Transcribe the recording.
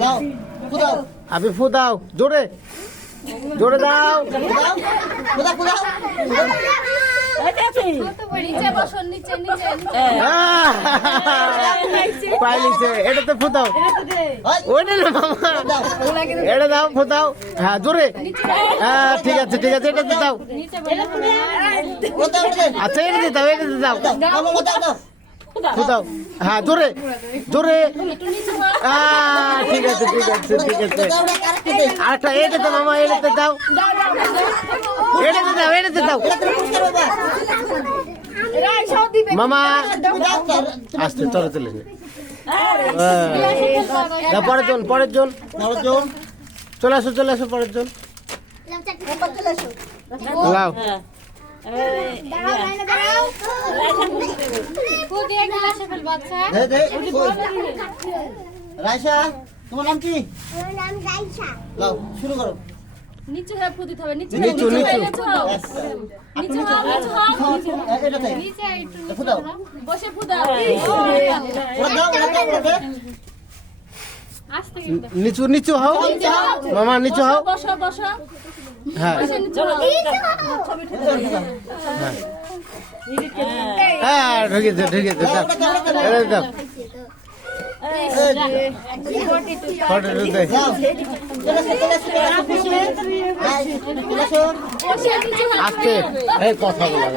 দাও ফুদাও আবি ফু দাও জোরে জোরে দাও ফুদা ফুদা নিচে বসো নিচে নিচে পাইলিছে এটা তো ফু দাও ওইটা না মামা এটা দাও ফু দাও হ্যাঁ জোরে হ্যাঁ ঠিক আছে এটা তো দাও আচ্ছা এটা দাও ফু দাও হ্যাঁ জোরে জোরে ঠিক আছে আরেকটা এটা তো মামা এটাতে দাও এটাতে দাও মামা আসতে চলে পরের জন চলে আসো পরের জন লাও রাইসা তোমার নাম কি? লাও শুরু করো। নিচে হয়ে ফুদিতে হবে নিচে নিচু। এটাতে নিচে একটু ফুদাও বসে ফুদাও ওরা দাও আস্তে কিন্তু নিচু হও মামা নিচু হও বসো হ্যাঁ চলো হ্যাঁ ঢুকেছে দাও এটা দাও ফটো দে আস্তে এই কথা বলা